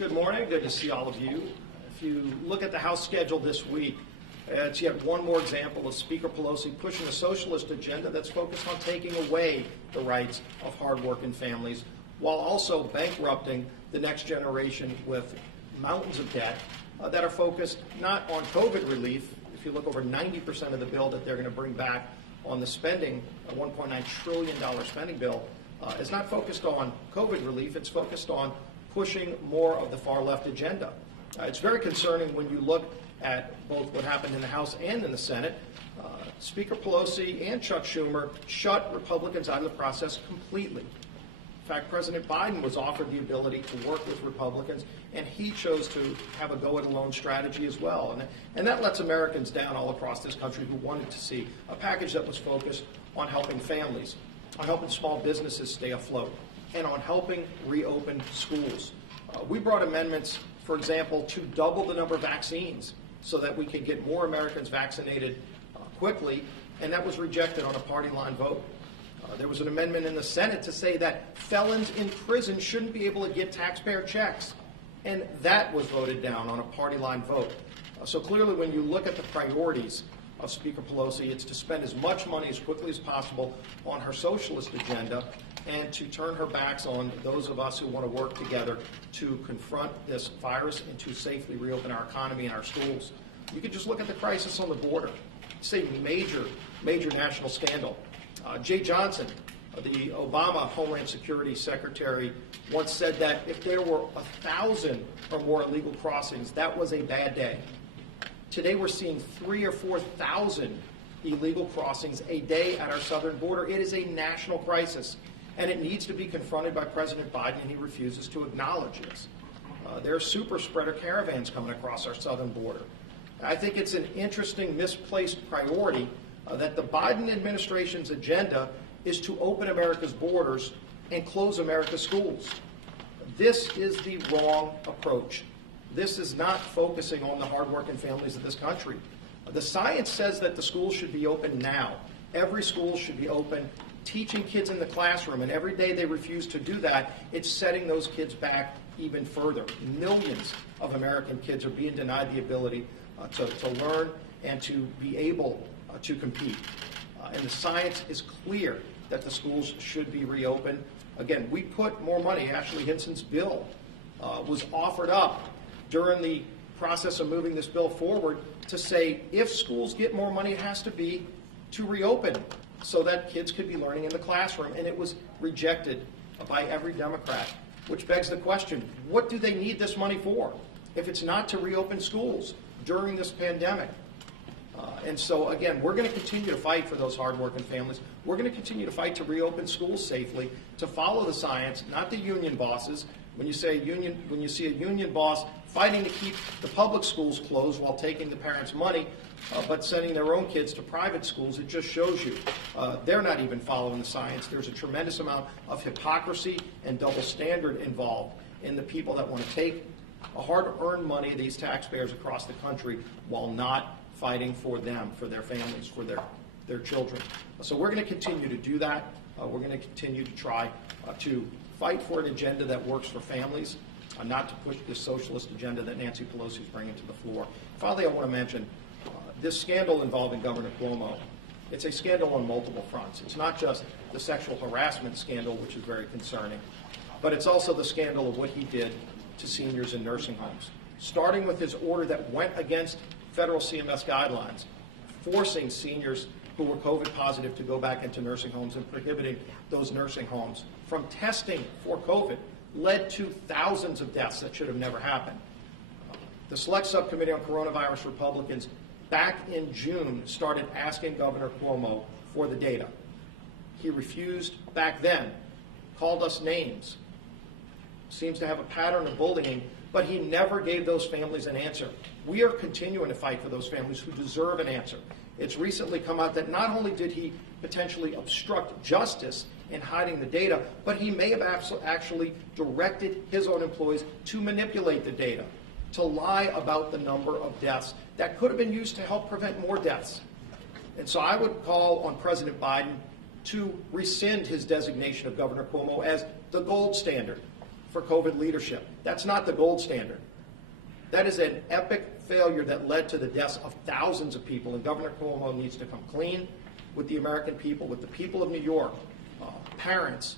Good morning. Good to see all of you. If you look at the House schedule this week, it's yet one more example of Speaker Pelosi pushing a socialist agenda that's focused on taking away the rights of hardworking families while also bankrupting the next generation with mountains of debt that are focused not on COVID relief. If you look over 90% of the bill that they're going to bring back on the spending, a $1.9 trillion spending bill, is not focused on COVID relief. It's focused on pushing more of the far left agenda. It's very concerning when you look at both what happened in the House and in the Senate. Speaker Pelosi and Chuck Schumer shut Republicans out of the process completely. In fact, President Biden was offered the ability to work with Republicans, and he chose to have a go-it-alone strategy as well. And that lets Americans down all across this country who wanted to see a package that was focused on helping families, on helping small businesses stay afloat, and on helping reopen schools. We brought amendments, for example, to double the number of vaccines so that we can get more Americans vaccinated quickly, and that was rejected on a party line vote. There was an amendment in the Senate to say that felons in prison shouldn't be able to get taxpayer checks, and that was voted down on a party line vote. So clearly, when you look at the priorities of Speaker Pelosi, it's to spend as much money as quickly as possible on her socialist agenda and to turn her backs on those of us who want to work together to confront this virus and to safely reopen our economy and our schools. You could just look at the crisis on the border. It's a major, major national scandal. Jay Johnson, the Obama Homeland Security Secretary, once said that if there were 1,000 or more illegal crossings, that was a bad day. Today we're seeing 3,000 or 4,000 illegal crossings a day at our southern border. It is a national crisis, and it needs to be confronted by President Biden, and he refuses to acknowledge this. There are super spreader caravans coming across our southern border. I think it's an interesting, misplaced priority that the Biden administration's agenda is to open America's borders and close America's schools. This is the wrong approach. This is not focusing on the hardworking families of this country. The science says that the schools should be open now. Every school should be open, teaching kids in the classroom, and every day they refuse to do that, it's setting those kids back even further. Millions of American kids are being denied the ability to learn and to be able to compete. And the science is clear that the schools should be reopened. Again, we put more money. Ashley Hinson's bill was offered up during the process of moving this bill forward to say if schools get more money, it has to be to reopen so that kids could be learning in the classroom. And it was rejected by every Democrat, which begs the question, what do they need this money for if it's not to reopen schools during this pandemic? And so, again, we're going to continue to fight for those hardworking families. We're going to continue to fight to reopen schools safely, to follow the science, not the union bosses. When you see a union boss fighting to keep the public schools closed while taking the parents' money, but sending their own kids to private schools, it just shows you they're not even following the science. There's a tremendous amount of hypocrisy and double standard involved in the people that want to take a hard-earned money of these taxpayers across the country while not fighting for them, for their families, for their children. So we're going to continue to do that. We're going to continue to try to fight for an agenda that works for families, not to push this socialist agenda that Nancy Pelosi is bringing to the floor. Finally, I want to mention this scandal involving Governor Cuomo. It's a scandal on multiple fronts. It's not just the sexual harassment scandal, which is very concerning, but it's also the scandal of what he did to seniors in nursing homes, starting with his order that went against federal CMS guidelines, forcing seniors who were COVID positive to go back into nursing homes and prohibiting those nursing homes from testing for COVID, led to thousands of deaths that should have never happened. The Select Subcommittee on Coronavirus Republicans back in June started asking Governor Cuomo for the data. He refused back then, called us names, seems to have a pattern of bullying, but he never gave those families an answer. We are continuing to fight for those families who deserve an answer. It's recently come out that not only did he potentially obstruct justice in hiding the data, but he may have actually directed his own employees to manipulate the data, to lie about the number of deaths that could have been used to help prevent more deaths. And so I would call on President Biden to rescind his designation of Governor Cuomo as the gold standard for COVID leadership. That's not the gold standard. That is an epic failure that led to the deaths of thousands of people, and Governor Cuomo needs to come clean with the American people, with the people of New York, parents,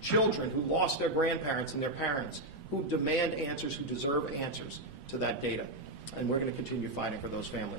children who lost their grandparents and their parents, who demand answers, who deserve answers to that data. And we're going to continue fighting for those families.